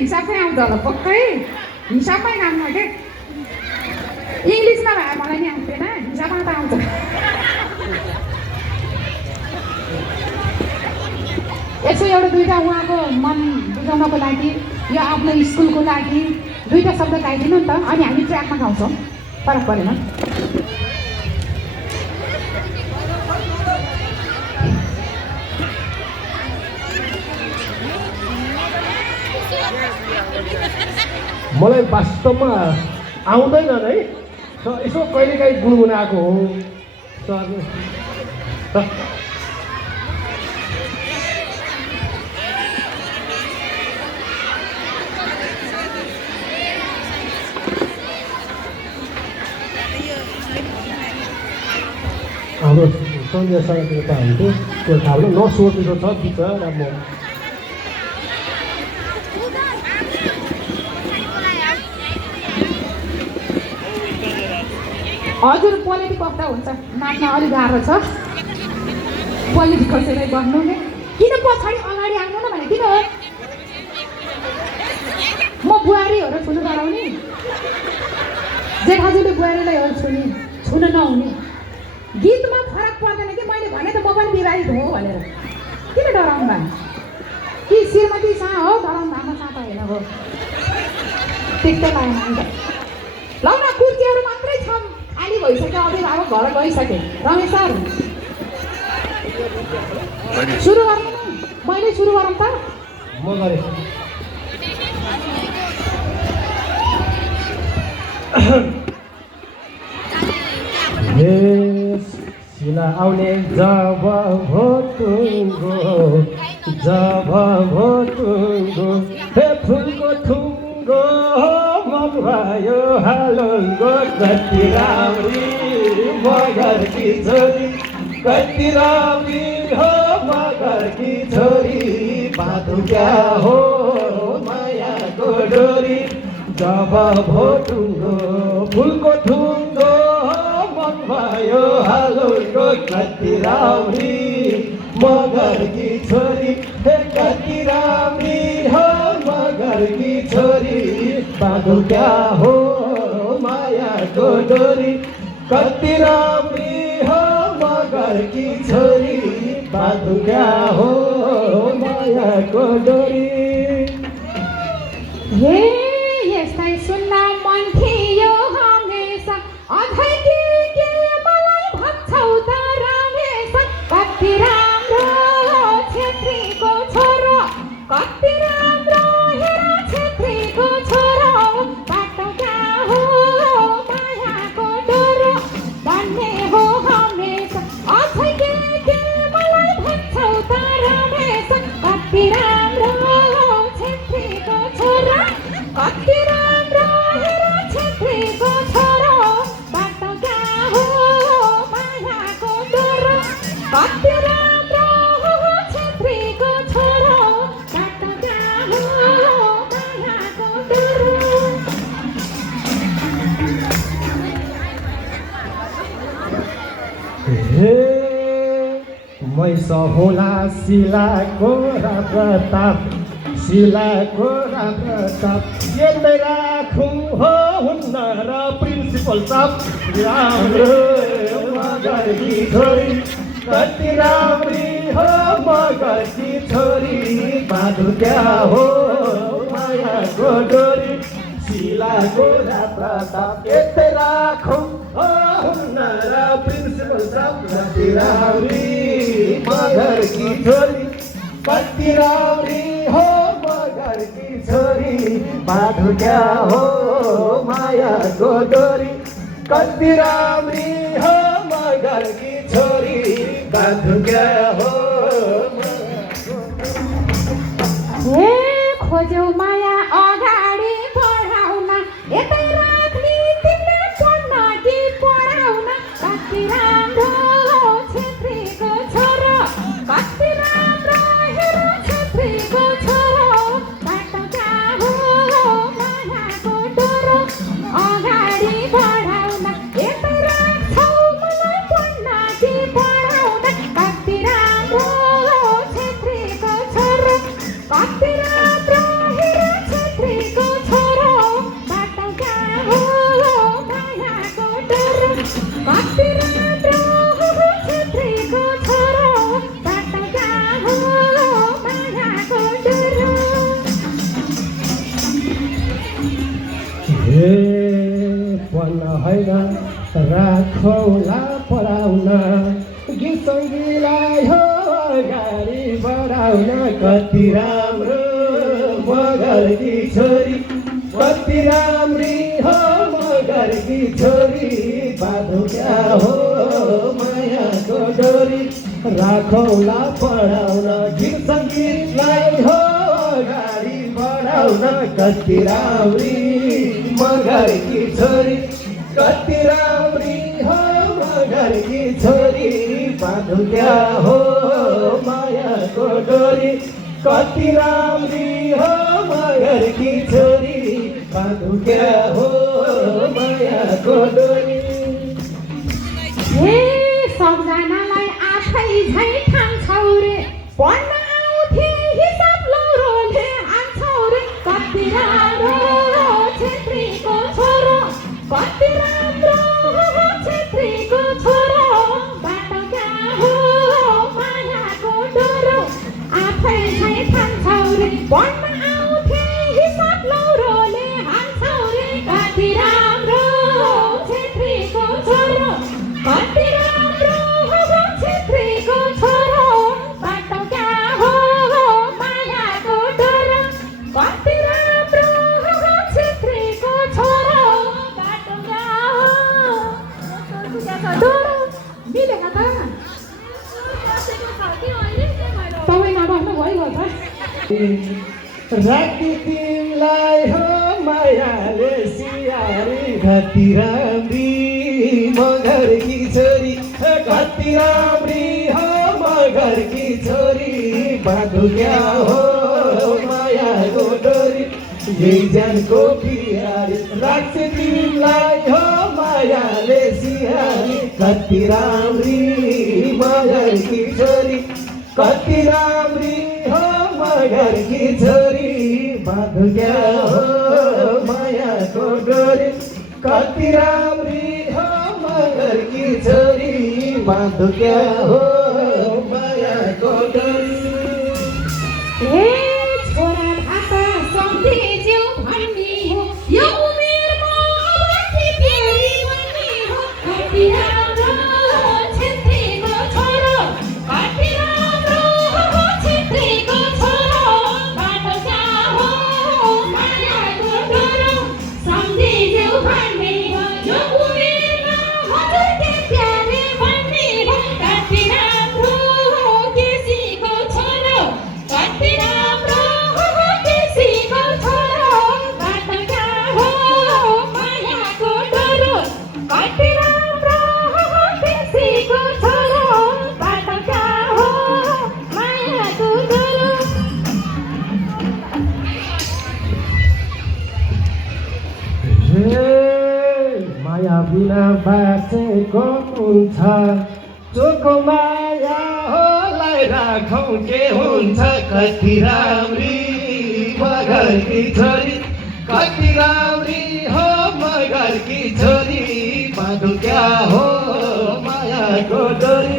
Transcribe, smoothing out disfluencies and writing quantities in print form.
हिसाब चाहिँ आउँछ होला पक्कै हिसाबमै नाम्न के इङ्ग्लिसमा भए मलाई नि आउँथेन हिसाबमा त आउँछ यसो एउटा दुईवटा उहाँको मन बुझाउनको लागि यो आफ्नो स्कुलको लागि दुईवटा शब्द गाइदिनु नि त अनि हामी ट्र्याकमा गाउँछौँ फरक परेन मलाई वास्तवमा आउँदैन है यसो कहिलेकाहीँ गुनगुनाएको हो हाम्रो सन्ध्या सङ्गीत त हुन्थ्यो त्यो थाहा नसोचेको छ बिचरा म हजुर पोलिटिक पक्का हुन्छ नाच्न अलिक गाह्रो छ पोलिटिक कसैलाई गर्नु नि किन पछाडि अगाडि आउनु न भने किन हो म बुहारीहरू छुनु डराउने जेठाजुले बुहारीलाई छुन नहुने गीतमा फरक पर्दैन कि मैले भने त म पनि विवाहित हो भनेर किन डराउनु भयो कि श्रीमती शाह हो डराउनु भएको साथ होइन हो त्यस्तै लागेन ल न कुर्तीहरू मात्रै छ खाली भइसक्यो अभिभावक घर गइसके रमेश सर सुरु गर्नु न मैले सुरु गरौँ त म गरेँ शिला आउने जब भोटुङ्गो हे फुलको थुङ्गो मन भयो हालुङ्गो कति राम्री मगरकी छोरी कति राम्री हो मगरकी छोरी बाटो क्या हो मायाको डोरी जब भोटुङ्गो फुलको थुङ्गो मन भयो हालुङ्गो कति राम्री मगरकी छोरी हे कति राम्री हो मगरकी छोरी बाटो क्या हो मायाको डोरी कति राम्री हो मगरकी छोरी बाटो क्या हो मायाको डोरी हे यस्तै सुन्न मन थियो हमेसा अझै के मलाई भन्छौ त रमेश कति राम्रो छेत्रीको छोरो कति राम्रो हेर छेत्रीको छोरो बाटो क्या हो मायाको डोरो भन्ने हो हमेसा अझै के मलाई भन्छौ त रमेश कति राम्रो छेत्रीको छोरो कति राम्रो हेर छेत्रीको छोरो बाटो क्या हो मायाको डोरो कति राम्रो छेत्रीको छोरो बाटो क्या हो मायाको डोरो हे मैस होला शिलाको प्रताप शिलाको प्रताप यतै राखौँ हो हुन्न र प्रिन्सिपल साहब राम्रो मगरकी छोरी कति राम्री हो मगरकी छोरी बाटो क्या हो मायाको डोरी शिलाको प्रताप यतै राखौँ हो हुन्न र प्रिन्सिपल साहब कति राम्री मगरकी छोरी कति राम्री हो मगरकी छोरी बाटो क्या हो मायाको डोरी कति राम्री हो मगरकी छोरी बाटो क्या हो हे खोज्यौ माया अगाडि बढाउन यतै राख्ने तिमीले पढ्न कि पढाउन कति राम्रो छेत्रीको छोरो कति राम्रो हेर छेत्रीको छोरो बाटो क्या हो मायाको डोरो अगाडि बढाउन यतै राख्छौ मलाई पढ्न कि पढाउन कति राम्रो छेत्रीको छोरो कति राम्रो हेर राखौला पढाउन गीत सङ्गीतलाई हो अगाडि बढाउन कति राम्रो मगरकी छोरी कति राम्री हो मगरकी छोरी बाँधौ क्या हो मायाको डोरी राखौला पढाउन गीत सङ्गीतलाई हो अगाडि बढाउन कति राम्री मगरकी छोरी कति राम्री हो मगरकी छोरी बाँधौ क्या हो मायाको डोरी कति राम्री हो मगरकी छोरी बाँधौ क्या हो मायाको डोरी। हे सबजनालाई आफै झै ठान्छौ रे पढ्न आउँथे हिसाब लौरोले हान्छौ रे कति राम्रो छेत्रीको छोरो कति राम्रो छेत्रीको छोरो बाटो क्या हो मायाको डोरो आफै झै ठान्छौ रे पढ्न आउँथे हिसाब लौरोले हान्छौ रे कति राम्रो छेत्रीको छोरो कति राम्रो छेत्रीको छोरो बाटो क्या हो मायाको डोरो कति राम्रो छेत्रीको छोरो बाटो क्या हो डोरो मिलेको त तपाईँ नबस्नु भइगयो त राखी तिमीलाई हो मायाले सियारी कति राम्री मगरकी छोरी कति राम्री हो मगरकी छोरी बाँधौ क्या हो मायाको डोरी यही ज्यानको पियारी राख्छ तिमीलाई हो मायाले सियारी कति राम्री मगरकी छोरी कति राम्री हो मगरकी छोरी बाँधौ क्या हो मायाको डोरी कति राम्री हो मगरकी छोरी बाँधौ क्या हो मायाको डोरी। ए छोरा भाका सम्झिज्यौ भन्ने हो यो उमेरमा अवस्थी फेरि भन्ने हो कति राम्रो छेत्रीको छोरो कति राम्रो छेत्रीको छोरो बाटो क्या हो मायाको डोरो सम्झिज्यौ भन्ने हो यो उमेरमा हजुरकै प्यारे भन्ने हो कति राम्रो केसीको छोरो कति राम्रो केसीको छोरो बाटो क्या हो मायाको डोरो कति राम्रो केसीको छोरो बाटो क्या हो मायाको डोरो। माया बिना बाँचेको हुन्छ चोखो माया होलाई राखौँ के हुन्छ कति राम्री मगरकी छोरी कति राम्री हो मगरकी छोरी बाँधौ क्या हो मायाको डोरी